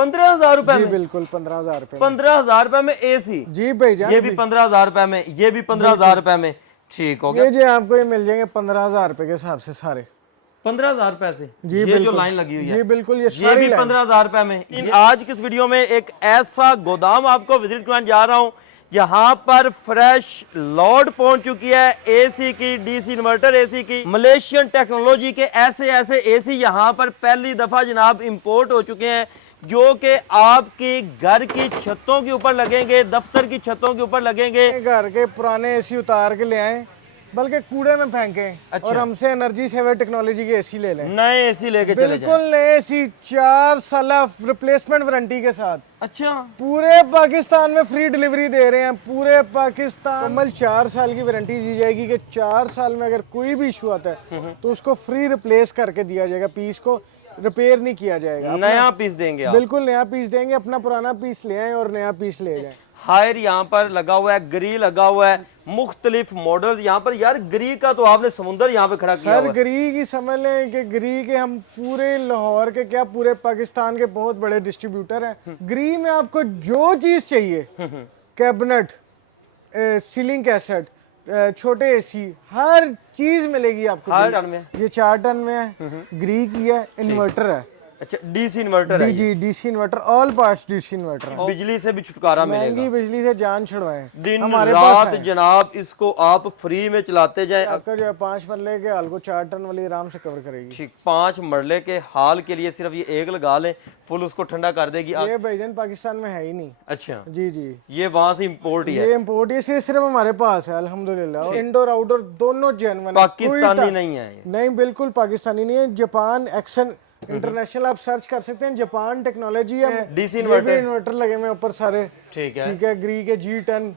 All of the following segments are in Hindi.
15,000 रुपए जी में? बिल्कुल 15,000 रुपए में। 15,000 रुपए में एसी? जी भैया, ये भी 15,000 रुपए में, ये भी 15,000 रुपए में। ठीक हो गया। ये जी आपको ये मिल जाएंगे 15,000 रुपए के हिसाब से सारे। 15,000 रुपए से जी ये जो बिल्कुल। लाइन लगी हुई है, जी बिल्कुल, ये ये सारी भी लाइन। 15,000 रुपए में। आज की इस वीडियो में एक ऐसा गोदाम आपको विजिट कराने जा रहा हूं यहाँ पर फ्रेश लॉट पहुंच चुकी है एसी की, डीसी इन्वर्टर एसी की, मलेशियन टेक्नोलॉजी के ऐसे ऐसे एसी यहाँ पर पहली दफा जनाब इंपोर्ट हो चुके हैं, जो कि आपके घर की छतों के ऊपर लगेंगे, दफ्तर की छतों के ऊपर लगेंगे। घर के पुराने एसी उतार के ले आए, बल्कि कूड़े में फेंके। अच्छा। और हमसे एनर्जी सेवर टेक्नोलॉजी के एसी ले लें। नए एसी लेके चले जाएं। बिल्कुल नए एसी, 4 साल रिप्लेसमेंट वारंटी के साथ। अच्छा, पूरे पाकिस्तान में फ्री डिलीवरी दे रहे हैं। पूरे पाकिस्तान कमल 4 साल की वारंटी दी जाएगी कि 4 साल में अगर कोई भी इशू आता है तो उसको फ्री रिप्लेस करके दिया जाएगा, पीस को रिपेयर नहीं किया जाएगा। नया पीस देंगे आप? बिल्कुल नया पीस देंगे, अपना पुराना पीस ले आए और नया पीस ले जाए। हायर यहाँ पर लगा हुआ है, ग्री लगा हुआ है, मुख्तलिफ मॉडल यहाँ पर। यार ग्री का तो आपने समुंदर यहाँ पे खड़ा किया सर हुआ है। ग्री की समझ लें कि ग्री के हम पूरे लाहौर के क्या पूरे पाकिस्तान के बहुत बड़े डिस्ट्रीब्यूटर हैं। ग्री में आपको जो चीज चाहिए, कैबिनेट, सीलिंग कैसेट, छोटे एसी, हर चीज मिलेगी आपको। हर टन में? ये 4 टन में है, ग्री की है, इन्वर्टर है। अच्छा, डीसी इन्वर्टर है? जी DC inverter, all parts DC inverter है। बिजली से भी छुटकारा महंगी मिलेगा। बिजली से जान छुड़वाएं। दिन हमारे रात पास है। जनाब इसको आप फ्री में चलाते जाएं। आपका जो है 5 मरले के हाल को 4 टन वाली आराम से कवर करेगी। ठीक, 5 मरले के हाल के लिए सिर्फ ये एक लगा लें, फुल उसको ठंडा कर देगी। ये भाईजान पाकिस्तान में है ही नहीं। अच्छा, जी जी, ये वहां से इंपोर्ट ही है? ये इम्पोर्ट ये सिर्फ हमारे पास है अल्हम्दुलिल्लाह। और इंडोर आउटडोर दोनों जेन्युइन, पाकिस्तानी नहीं है ये? नहीं बिल्कुल पाकिस्तानी नहीं है। जापान एक्शन इंटरनेशनल आप सर्च कर सकते हैं, जापान टेक्नोलॉजी है। डीसी इन्वर्टर लगे हुए ऊपर सारे। ठीक है। ठीक है, ग्री के G10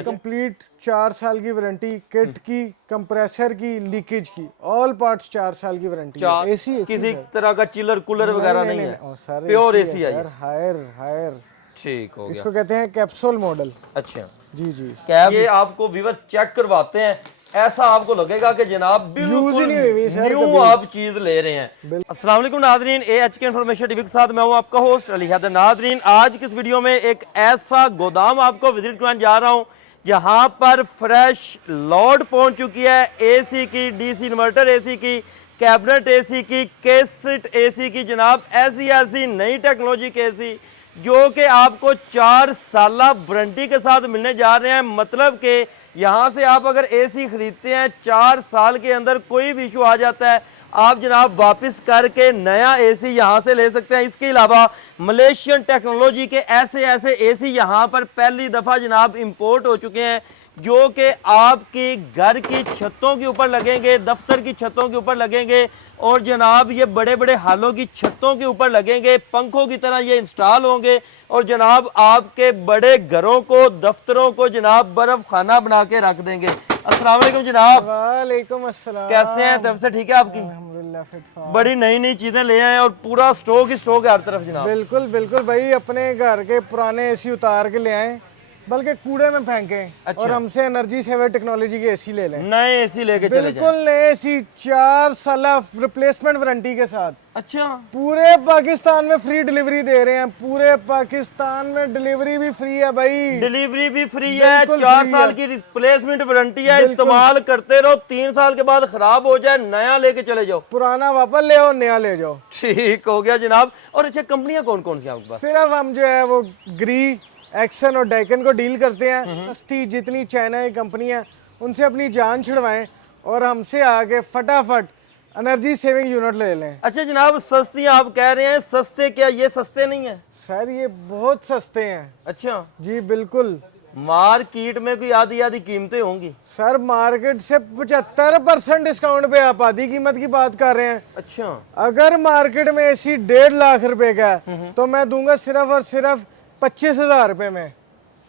कंप्लीट 4 साल की वारंटी, किट की, कंप्रेसर की, लीकेज की, ऑल पार्ट्स 4 साल की वारंटी। एसी किसी तरह का चिलर कूलर वगैरह नहीं है? सर प्योर एसी है ये? हायर हायर, ठीक हो गया। इसको कहते हैं कैप्सूल मॉडल। अच्छा, जी जी, ये आपको व्यूअर चेक करवाते हैं, ऐसा आपको लगेगा कि जनाब बिल्कुल न्यू आप चीज ले रहे हैं। अस्सलाम वालेकुम नाज़रीन, AHK इन्फॉर्मेशन टीवी के साथ मैं हूं आपका होस्ट अली हैदर। नाज़रीन, आज की इस वीडियो में एक ऐसा गोदाम आपको विजिट कराने जा रहा हूं जहां पर फ्रेश लॉट पहुंच चुकी है एसी की, डीसी इन्वर्टर एसी की, कैबिनेट एसी की, केसेट एसी की। जनाब ऐसी ऐसी नई टेक्नोलॉजी के एसी जो कि आपको 4 साल वारंटी के साथ मिलने जा रहे हैं। मतलब कि यहाँ से आप अगर एसी खरीदते हैं, 4 साल के अंदर कोई भी इशू आ जाता है, आप जनाब वापस करके नया एसी यहाँ से ले सकते हैं। इसके अलावा मलेशियन टेक्नोलॉजी के ऐसे ऐसे एसी यहाँ पर पहली दफ़ा जनाब इंपोर्ट हो चुके हैं, जो कि आपके घर की छतों के ऊपर लगेंगे, दफ्तर की छतों के ऊपर लगेंगे, और जनाब ये बड़े बड़े हालों की छतों के ऊपर लगेंगे, पंखों की तरह ये इंस्टॉल होंगे, और जनाब आपके बड़े घरों को, दफ्तरों को जनाब बर्फ खाना बना के रख देंगे। अस्सलाम वालेकुम जनाब। वालेकुम अस्सलाम। कैसे हैं? तब से ठीक है आपकी? अल्हम्दुलिल्लाह फिट फाट। बड़ी नई नई चीजें ले आए और पूरा स्टॉक ही स्टॉक है हर तरफ जनाब। बिल्कुल बिल्कुल भाई, अपने घर के पुराने एसी उतार के ले आए, बल्कि कूड़े में फेंके। अच्छा। और हमसे एनर्जी सेवर टेक्नोलॉजी के एसी ले लें। नए एसी लेके चले जाएं। बिल्कुल नए एसी, 4 साल रिप्लेसमेंट वारंटी के साथ। अच्छा, पूरे पाकिस्तान में फ्री डिलीवरी दे रहे हैं। पूरे पाकिस्तान में डिलीवरी भी फ्री है भाई। डिलीवरी भी फ्री है, बिल्कुल 4 फ्री साल है। की रिप्लेसमेंट वारंटी है, इस्तेमाल करते रहो, 3 साल के बाद खराब हो जाए नया लेके चले जाओ, पुराना वापस ले आओ, नया ले जाओ। ठीक हो गया जनाब। और अच्छा, कंपनियां कौन कौन सी आपके पास? सिर्फ हम जो है वो ग्री, एक्सन और डाइकन को डील करते हैं। सस्ती जितनी चाइना की कंपनियां, उनसे अपनी जान छुड़वाएं और हमसे आके फटाफट एनर्जी सेविंग यूनिट ले लें। अच्छा जनाब, सस्ती आप कह रहे हैं, सस्ते क्या ये सस्ते नहीं है? सर ये बहुत सस्ते हैं। अच्छा, जी बिल्कुल। मार्केट में कोई आधी आधी कीमतें होंगी? सर मार्केट से 75% डिस्काउंट पे आप आधी कीमत की बात कर रहे हैं। अच्छा, अगर मार्केट में एसी 1.5 लाख रुपए का है तो मैं दूंगा सिर्फ और सिर्फ 25,000 रुपए में।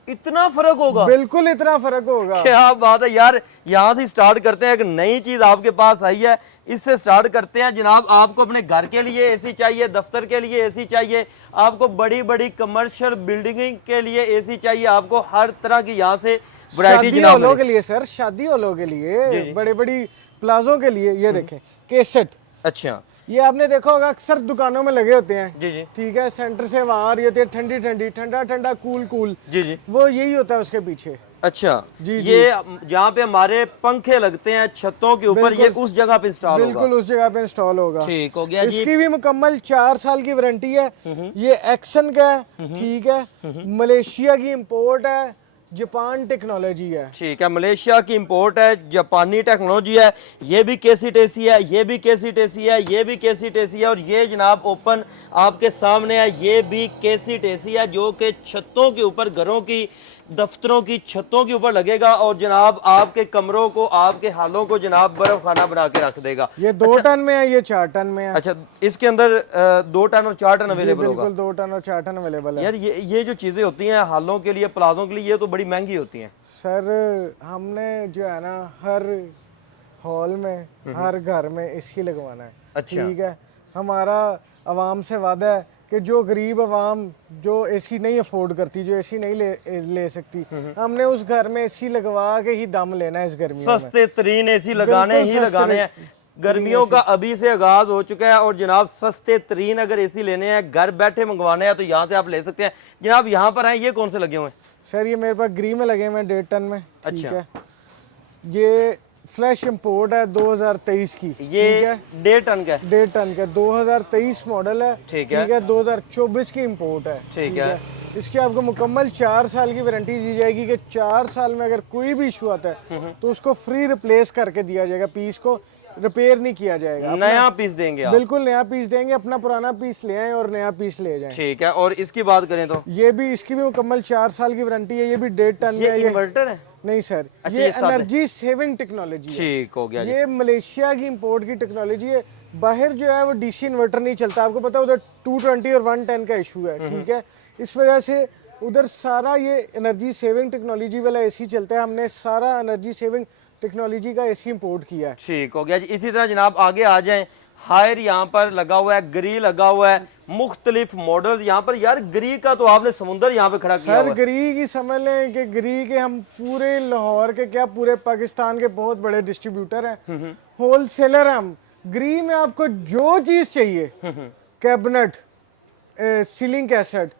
इतना फर्क होगा? बिल्कुल इतना फर्क होगा। क्या बात है यार। यहाँ से स्टार्ट करते हैं, एक नई चीज आपके पास आई है, इससे स्टार्ट करते हैं जनाब। आपको अपने घर के लिए एसी चाहिए, दफ्तर के लिए एसी चाहिए, आपको बड़ी बड़ी कमर्शियल बिल्डिंग के लिए एसी चाहिए, आपको हर तरह की यहाँ से वैरायटी शादी हॉलों के लिए सर, शादी हॉलों के लिए, बड़े बड़ी प्लाजों के लिए। ये देखें केसेट, अच्छा ये आपने देखा होगा अक्सर दुकानों में लगे होते हैं, जी जी ठीक है, सेंटर से वहां आ रही होती है ठंडी ठंडी, ठंडा ठंडा, कूल कूल, जी जी। वो यही होता है उसके पीछे। अच्छा जी ये जहाँ पे हमारे पंखे लगते हैं छतों के ऊपर, ये उस जगह पे इंस्टॉल होगा। बिल्कुल उस जगह पे इंस्टॉल होगा। ठीक हो गया जी। इसकी भी मुकम्मल 4 साल की वारंटी है। ये एक्शन का है, ठीक है, मलेशिया की इंपोर्ट है, जापान टेक्नोलॉजी है। ठीक है, मलेशिया की इंपोर्ट है, जापानी टेक्नोलॉजी है। ये भी केसीट एसी है, ये भी केसीट एसी है, ये भी केसीट एसी है, और ये जनाब ओपन आपके सामने है, ये भी केसीट एसी है, जो कि छतों के ऊपर, घरों की, दफ्तरों की छतों के ऊपर लगेगा और जनाब आपके कमरों को, आपके हालों को जनाब बर्फ खाना बना के रख देगा। ये 2 टन में है, ये 4 टन में है। अच्छा, इसके अंदर 2 टन और 4 टन अवेलेबल होगा। बिल्कुल 2 टन और 4 टन अवेलेबल है। यार ये जो चीज़ें होती हैं हालों के लिए, प्लाजों के लिए, ये तो बड़ी महंगी होती हैं। सर हमने जो है ना हर हॉल में, हर घर में एसी लगवाना है। अच्छा। ठीक है, हमारा आवाम से वादा है कि जो गरीब आवाम जो एसी नहीं अफोर्ड करती, जो एसी नहीं ले सकती, हमने उस घर में एसी लगवा के ही दम लेना है इस गर्मियों में। सस्ते तरीन एसी लगाने बिल्कुल ही लगाने हैं। गर्मियों का अभी से आगाज हो चुका है और जनाब सस्ते तरीन अगर एसी लेने हैं, घर बैठे मंगवाने हैं, तो यहाँ से आप ले सकते हैं। जनाब यहाँ पर हैं, ये कौन से लगे हुए हैं? सर ये मेरे पास ग्री में लगे हुए हैं 1.5 टन में। ठीक अच्छा। है, ये फ्लैश इंपोर्ट है 2023 की। ये 1.5 टन का है। 1.5 टन का 2023 मॉडल है। ठीक है। 2024 की इंपोर्ट है। ठीक है। इसकी आपको मुकम्मल 4 साल की वारंटी दी जाएगी कि 4 साल में अगर कोई भी इशू आता है तो उसको फ्री रिप्लेस करके दिया जाएगा, पीस को रिपेयर नहीं किया जाएगा, नया पीस देंगे आप? बिल्कुल नया पीस देंगे, अपना पुराना पीस ले आए और नया पीस ले जाएं। ठीक है, और इसकी बात करें तो ये भी, इसकी भी मुकम्मल 4 साल की वारंटी है। ये भी 1.5 टन में ये है। इन्वर्टर है? नहीं सर, अच्छा, ये ये सादा है। एनर्जी सेविंग टेक्नोलॉजी है। ठीक हो गया जी। ये मलेशिया की इंपोर्ट की टेक्नोलॉजी है। बाहर जो है वो डीसी इन्वर्टर नहीं चलता, आपको पता है उधर 220 और 110 का इशू है। ठीक है, इस वजह से उधर सारा ये एनर्जी सेविंग टेक्नोलॉजी वाला एसी चलता है। हमने सारा एनर्जी सेविंग टेक्नोलॉजी का एसी इंपोर्ट किया है। ठीक हो गया जी। इसी तरह जनाब आगे आ जाएं, हायर यहाँ पर लगा हुआ है, ग्री लगा हुआ है, मुख्तलिफ मॉडल यहाँ पर। यार ग्री का तो आपने समुंदर यहाँ पे खड़ा किया सर हुआ है। ग्री की समझ लें कि ग्री के हम पूरे लाहौर के क्या पूरे पाकिस्तान के बहुत बड़े डिस्ट्रीब्यूटर हैं, होलसेलर हैं हम। ग्री में आपको जो चीज चाहिए, कैबिनेट, सीलिंग कैसेट,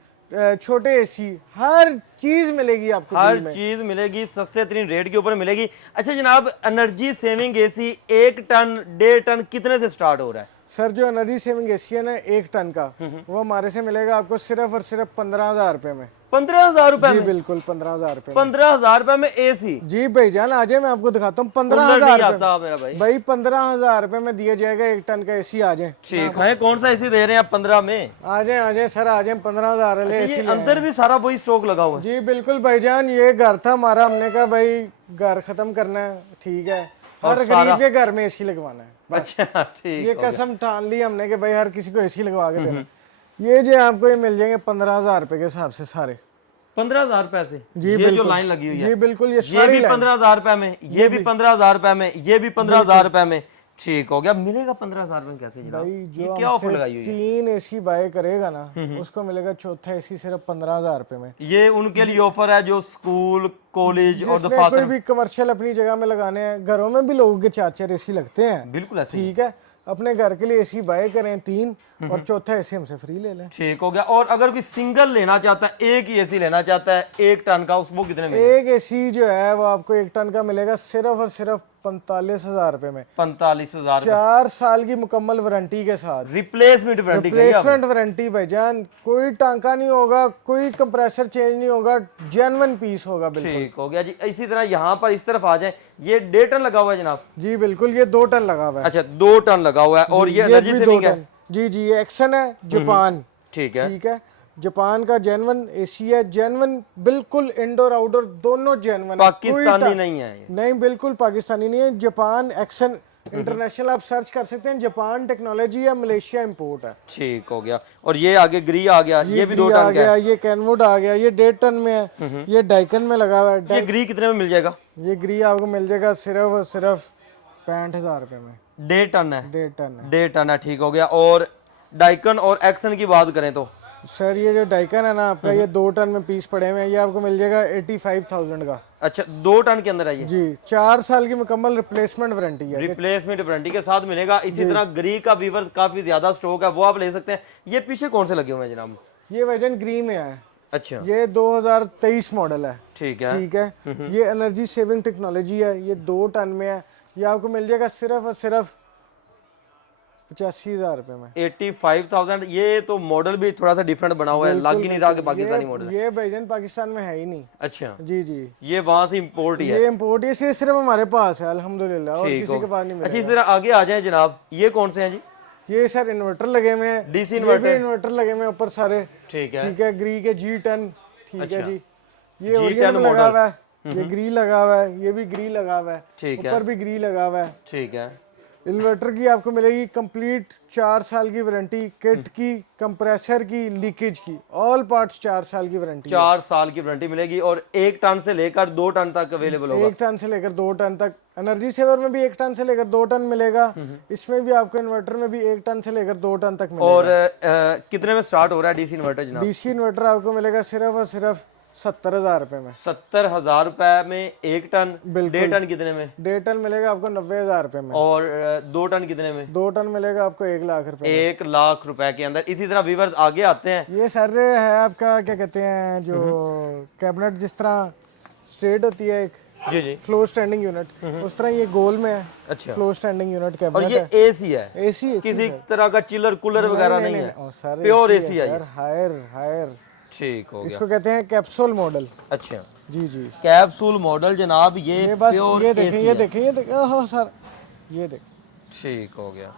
छोटे एसी, हर चीज मिलेगी आपको। हर ग्री में चीज मिलेगी, सस्ते तरीन रेट के ऊपर मिलेगी। अच्छा जनाब, energy saving AC 1 ton 1.5 ton कितने से स्टार्ट हो रहा है? सर जो एनर्जी सेविंग एसी है ना 1 टन का, वो हमारे से मिलेगा आपको सिर्फ और सिर्फ 15,000 रुपए में। 15,000 रुपए जी में? बिल्कुल 15,000 रुपए में। 15,000 रुपए में एसी? जी भाईजान आ जाए, मैं आपको दिखाता हूँ। नहीं 15,000 आता मेरा भाई। भाई 15,000 रुपए में दिया जाएगा 1 टन का एसी। आ जाए। ठीक है, कौन सा एसी दे रहे हैं आप 15 में? आ जाए सर, आ जाए। 15,000 वाले अच्छा, ये एसी अंदर भी सारा वही स्टॉक लगा हुआ है? जी बिल्कुल भाईजान, ये घर था हमारा, हमने कहा भाई घर खत्म करना है। ठीक है, हर गरीब के घर में एसी लगवाना है। अच्छा ठीक। ये कसम ठान ली हमने कि भाई हर किसी को एसी लगवा के देना। ये जो आपको ये मिल जाएंगे 15,000 रुपए के हिसाब से सारे। 15,000 रुपए से? जी ये बिल्कुल। जो लाइन लगी हुई है? जी बिल्कुल, ये ये सारी भी लाइन। 15,000 रुपए में, ये भी 15,000 रुपए में, ये भी 15,000 रुपए में। ठीक हो गया। मिलेगा 15,000 में कैसे जनाब? भाई ये जो क्या ऑफर हमसे लगाई हुई है? 3 एसी बाय करेगा ना, उसको मिलेगा चौथा एसी सिर्फ 15,000 रुपए में। ये उनके लिए ऑफर है जो स्कूल, कॉलेज और जिसने दफातर। कोई भी कमर्शियल अपनी जगह में लगाने हैं, घरों में भी लोगों के 4-4 एसी लगते हैं। बिल्कुल ऐसे ही। ठीक है, अपने घर के लिए एसी बाय करें 3 और चौथा एसी हमसे फ्री ले लें। ठीक हो गया। और अगर कोई सिंगल लेना चाहता है, एक ही एसी लेना चाहता है 1 टन का, वो कितने में? एक एसी जो है वो आपको 1 टन का मिलेगा सिर्फ और सिर्फ 45,000 रुपए में। 45,000? 4 साल की मुकम्मल वारंटी के साथ। रिप्लेसमेंट वारंटी कही आपने? रिप्लेसमेंट वारंटी भाईजान, कोई टांका नहीं होगा, कोई कंप्रेसर चेंज नहीं होगा, जेन्युइन पीस होगा। बिल्कुल ठीक हो गया जी। इसी तरह यहाँ पर इस तरफ आ जाए, ये 1.5 टन लगा हुआ है जनाब? जी बिल्कुल, ये 2 टन लगा हुआ है। अच्छा 2 टन लगा हुआ है। और ये एनर्जी भी सेविंग 2 है? टन। जी जी, ये एक्शन है, जापान। ठीक है। ठीक है, जापान का जेन्युइन एसी है, जेन्युइन बिल्कुल, इंडोर आउटडोर दोनों जेन्युइन। पाकिस्तानी नहीं है ये? नहीं, बिल्कुल पाकिस्तानी नहीं है। जापान एक्शन इंटरनेशनल आप सर्च कर सकते हैं, जापान टेक्नोलॉजी है, मलेशिया इंपोर्ट है। ठीक हो गया। और ये आगे ग्री आ गया, ये भी 2 आ टन का गया, है? ये कैनवुड आ गया, ये 1.5 टन में है। ये डाइकन में लगा हुआ है। ये ग्री कितने में मिल जाएगा? ये ग्री आपको मिल जाएगा सिर्फ और सिर्फ 65,000 रुपए में। 1.5 टन है? 1.5 टन है। 1.5 टन है। ठीक हो गया। और डाइकन और एक्सन की बात करें तो? सर ये जो डाइकन है ना आपका, ये 2 टन में पीस पड़े हुए हैं, ये आपको मिल जाएगा 85,000 का। अच्छा 2 टन के अंदर है ये। जी 4 साल की मुकम्मल रिप्लेसमेंट वारंटी है। रिप्लेसमेंट वारंटी के साथ मिलेगा। इसी तरह ग्री का वीवर काफी ज्यादा स्टॉक है, वो आप ले सकते हैं। ये पीछे कौन से लगे हुए हैं जनाब? ये वर्जन ग्री में है, अच्छा ये 2023 मॉडल है। ठीक है। ठीक है, ये एनर्जी सेविंग टेक्नोलॉजी है, ये 2 टन में है। ये आपको मिल जाएगा सिर्फ और सिर्फ 85,000 रुपए में। 85,000। ये तो मॉडल भी थोड़ा सा डिफरेंट बना हुआ है, लग ही नहीं रहा कि पाकिस्तानी मॉडल है। ये भाईजान पाकिस्तान में है ही नहीं। अच्छा जी जी, ये वहां से इंपोर्ट ही है। ये इम्पोर्ट ये सिर्फ हमारे पास है अल्हम्दुलिल्लाह, और ठीक किसी के पास नहीं अच्छा, मिलेगा। इस तरह आगे आ जाए जनाब, ये कौन से हैं जी? ये सर इन्वर्टर लगे हुए हैं, डीसी ये भी इन्वर्टर। इन्वर्टर लगे हुए हैं ऊपर सारे। ठीक है। ठीक है, ग्री के G10। ठीक है अच्छा। जी, ये G10 ओरिजिनल लगा मॉडल। हुआ है, ये ग्री लगा हुआ है, ये भी ग्री लगा हुआ है, ठीक है। ऊपर भी ग्री लगा हुआ है। ठीक है। इन्वर्टर की आपको मिलेगी कंप्लीट 4 साल की वारंटी, किट की, कंप्रेसर की, लीकेज की, ऑल पार्ट्स 4 साल की वारंटी। 4 साल की वारंटी मिलेगी और 1 टन से लेकर 2 टन तक अवेलेबल होगा। 1 टन से लेकर 2 टन तक। एनर्जी सेवर में भी 1 टन से लेकर 2 टन मिलेगा, इसमें भी आपको इन्वर्टर में भी 1 टन से लेकर 2 टन तक मिलेगा। और कितने में स्टार्ट हो रहा है डीसी इन्वर्टर जनाब? डीसी इन्वर्टर आपको मिलेगा सिर्फ और सिर्फ 70,000 रुपए में। 70,000 रुपए में 1 टन। बिल्कुल। 1.5 टन कितने में? 1.5 टन मिलेगा आपको 90,000 रुपए में। और 2 टन कितने में? 2 टन मिलेगा आपको 1 लाख रुपए में। 1 लाख रुपए के अंदर। इसी तरह व्यूअर्स आगे आते हैं। ये सर है आपका क्या कहते हैं जो कैबिनेट, जिस तरह स्ट्रेट होती है एक जी जी। फ्लोर स्टैंडिंग यूनिट, उस तरह ये गोल में है अच्छा। फ्लोर स्टैंडिंग यूनिट और कैबिनेट ये है। एसी है? एसी किसी तरह का चिलर कूलर वगैरह नहीं है? सर प्योर एसी है ये। हायर हायर, ठीक हो गया। इसको कहते हैं कैप्सूल मॉडल। अच्छा जी जी, कैप्सूल मॉडल जनाब, ये बस प्योर ये देखें, एसी ये है। देखें, ये देखें, ओहो सर ये देखें, ठीक हो गया।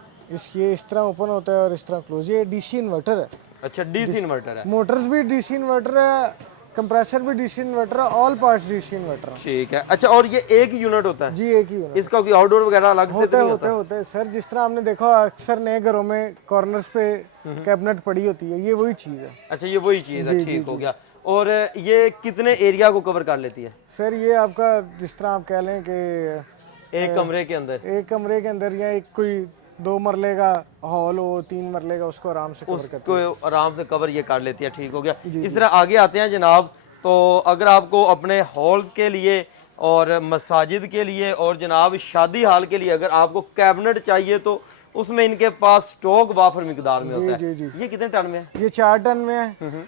ये इस तरह ओपन होता है और इस तरह क्लोज। ये डीसी इन्वर्टर है, अच्छा डीसी इन्वर्टर है। मोटर्स भी डीसी इन्वर्टर है, कंप्रेसर भी डीसी इन्वर्टर है, ऑल पार्ट्स डीसी इन्वर्टर है। ठीक है। अच्छा और ये एक ही यूनिट होता है? जी एक ही यूनिट। इसका कोई आउटडोर वगैरह अलग से तो नहीं होता? होते हैं सर, जिस तरह आपने देखा अक्सर नए घरों में कॉर्नर्स पे कैबिनेट पड़ी होती है, ये वही चीज़ है। अच्छा ये वही चीज़ है। ठीक हो गया। और ये कितने एरिया को कवर कर लेती है? सर ये आपका जिस तरह आप कह लें कि एक कमरे के अंदर? एक कमरे के अंदर या एक कोई 2 मरले का हॉल हो, 3 मरले का, उसको आराम से कवर करती है। उसको आराम से कवर ये कर लेती है। ठीक हो गया। इस तरह आगे आते हैं जनाब। तो अगर आपको अपने हॉल्स के लिए और मसाजिद के लिए और जनाब शादी हाल के लिए अगर आपको कैबिनेट चाहिए तो उसमें इनके पास स्टॉक वाफर मिकदार में होता है। ये कितने टन में है? ये 4 टन में है,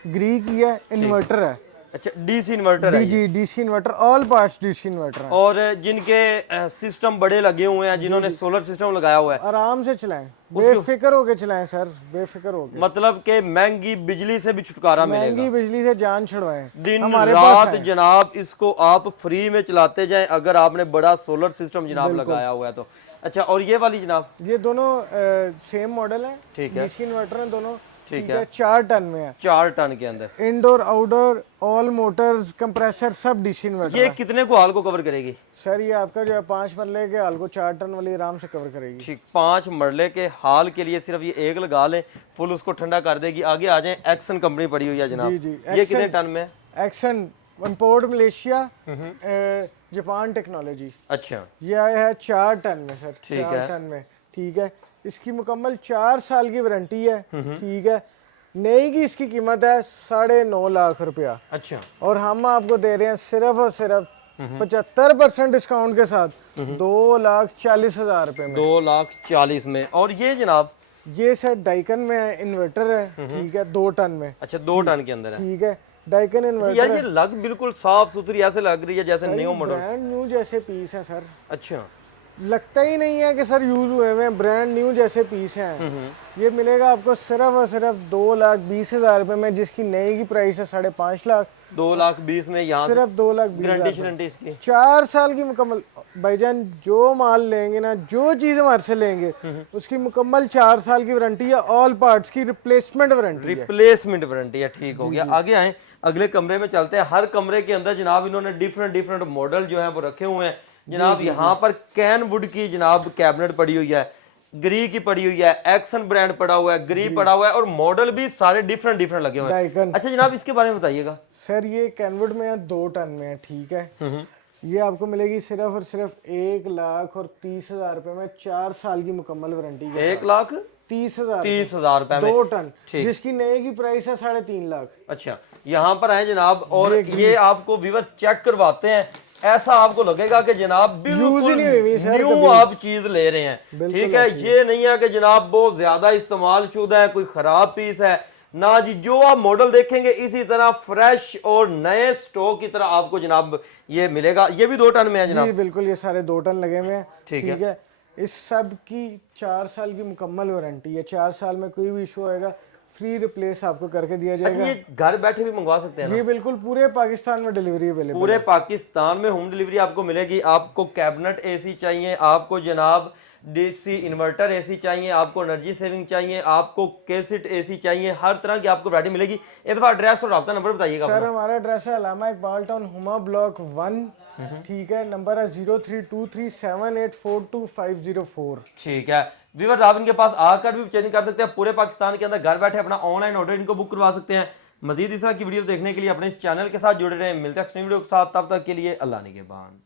ग्री की है, इन्वर्टर है। अच्छा डीसी इन्वर्टर है ये। जी DC inverter, all parts DC inverter है। और जिनके सिस्टम बड़े लगे हुए हैं, जिन्होंने सोलर सिस्टम लगाया हुआ है, आराम से चलाएं, बेफिक्र होके चलाएं सर, बेफिक्र होके। मतलब कि महंगी बिजली से भी छुटकारा मिलेगा। महंगी बिजली से जान छुड़वाएं। दिन रात जनाब इसको आप फ्री में चलाते जाएं अगर आपने बड़ा सोलर सिस्टम जनाब लगाया हुआ है तो। अच्छा और ये वाली जनाब? ये दोनों सेम मॉडल है। ठीक है। डीसी इन्वर्टर है दोनों। ठीक है। 4 टन में है। 4 टन के अंदर indoor outdoor all Motors compressor सब डीसी इन्वर्टर। ये कितने को हाल को कवर करेगी? सर ये आपका जो है 5 मरले के हाल को 4 टन वाली आराम से कवर करेगी। ठीक 5 मरले के हाल के लिए सिर्फ ये एक लगा लें, फुल उसको ठंडा कर देगी। आगे आ जाए। एक्सन कंपनी पड़ी हुई है जनाब। जी, ये कितने टन में? Action import Malaysia, Japan technology. अच्छा ये आया है 4 टन में सर। ठीक 4 है। टन में। ठीक है, इसकी मुकम्मल 4 साल की वारंटी है। ठीक है, नई की इसकी कीमत है 9.5 लाख रुपया। अच्छा और हम आपको दे रहे हैं सिर्फ और सिर्फ 75% डिस्काउंट के साथ 2,40,000 रुपए में। 2,40,000 में। और ये जनाब? ये सर डाइकन में है, इन्वर्टर है। ठीक है, 2 टन में। अच्छा 2 टन के अंदर है। ठीक है, डाइकन इन्वर्टर। यार ये लग बिल्कुल साफ सुथरी ऐसे लग रही है जैसे न्यू मॉडल। ब्रांड न्यू जैसे पीस है सर, अच्छा लगता ही नहीं है कि सर यूज हुए हुए, ब्रांड न्यू जैसे पीस हैं। ये मिलेगा आपको सिर्फ और सिर्फ 2,20,000 रुपए में, जिसकी नई की प्राइस है 5.5 लाख। 2,20,000 में यहाँ सिर्फ 2,20,000 गारंटी इसकी 4 साल की मुकम्मल। भाईजान जो माल लेंगे ना, जो चीज हमारे से लेंगे, उसकी मुकम्मल 4 साल की वारंटी है, ऑल पार्ट्स की रिप्लेसमेंट वारंटी है। रिप्लेसमेंट वारंटी है। ठीक हो गया। आगे आए, अगले कमरे में चलते हैं। हर कमरे के अंदर जनाब इन्होंने डिफरेंट मॉडल जो है वो रखे हुए हैं जनाब। यहाँ पर कैन वुड की जनाब कैबिनेट पड़ी हुई है, ग्री की पड़ी हुई है, एक्सन ब्रांड पड़ा हुआ है, ग्री पड़ा हुआ है और मॉडल भी सारे डिफरेंट लगे हुए हैं। डाइकन। अच्छा जनाब इसके बारे में बताइएगा। सर ये कैनवुड में है, 2 टन में है। ठीक है, ये आपको मिलेगी सिर्फ और सिर्फ 1,30,000 रुपए में, 4 साल की मुकम्मल वारंटी है। 1,30,000 30,000 30,000 रुपए में 2 टन, ठीक। जिसकी नए की प्राइस है 3.5 लाख। अच्छा, यहाँ पर आए जनाब और ये आपको व्यूअर चेक करवाते हैं, ऐसा आपको लगेगा कि जनाब बिल्कुल न्यू आप चीज ले रहे हैं। ठीक है, ये नहीं है कि जनाब बहुत ज्यादा इस्तेमाल शुदा है, कोई खराब पीस है ना जी। जो आप मॉडल देखेंगे इसी तरह फ्रेश और नए स्टॉक की तरह आपको जनाब ये मिलेगा। ये भी 2 टन में है जनाब? जी बिल्कुल, ये सारे 2 टन लगे हुए हैं। ठीक है, इस सब की 4 साल की मुकम्मल वारंटी है। 4 साल में कोई भी इशू आएगा फ्री रिप्लेस आपको करके दिया जाएगा। अच्छा, ये घर बैठे भी मंगवा सकते हैं ना? जी बिल्कुल, पूरे पाकिस्तान में डिलीवरी अवेलेबल है। पूरे पाकिस्तान में होम डिलीवरी आपको मिलेगी। आपको कैबिनेट एसी चाहिए, आपको जनाब डीसी इन्वर्टर एसी चाहिए, आपको एनर्जी सेविंग चाहिए, आपको केसिट एसी चाहिए, हर तरह की आपको वैरायटी मिलेगी। एक दफा एड्रेस और राब्ता नंबर बताइएगा। सर हमारा एड्रेस है अलामा इकबाल टाउन, हुमा ब्लॉक 1। ठीक है, नंबर है 03237842 ठीक है व्यूअर्स, आप इनके पास आकर भी चेंज कर सकते हैं। पूरे पाकिस्तान के अंदर घर बैठे अपना ऑनलाइन ऑर्डर इनको बुक करवा सकते हैं। मजीद इस तरह की वीडियोस देखने के लिए अपने इस चैनल के साथ जुड़े रहें। मिलते हैं नेक्स्ट वीडियो के साथ, तब तक के लिए अल्लाह निगहबान।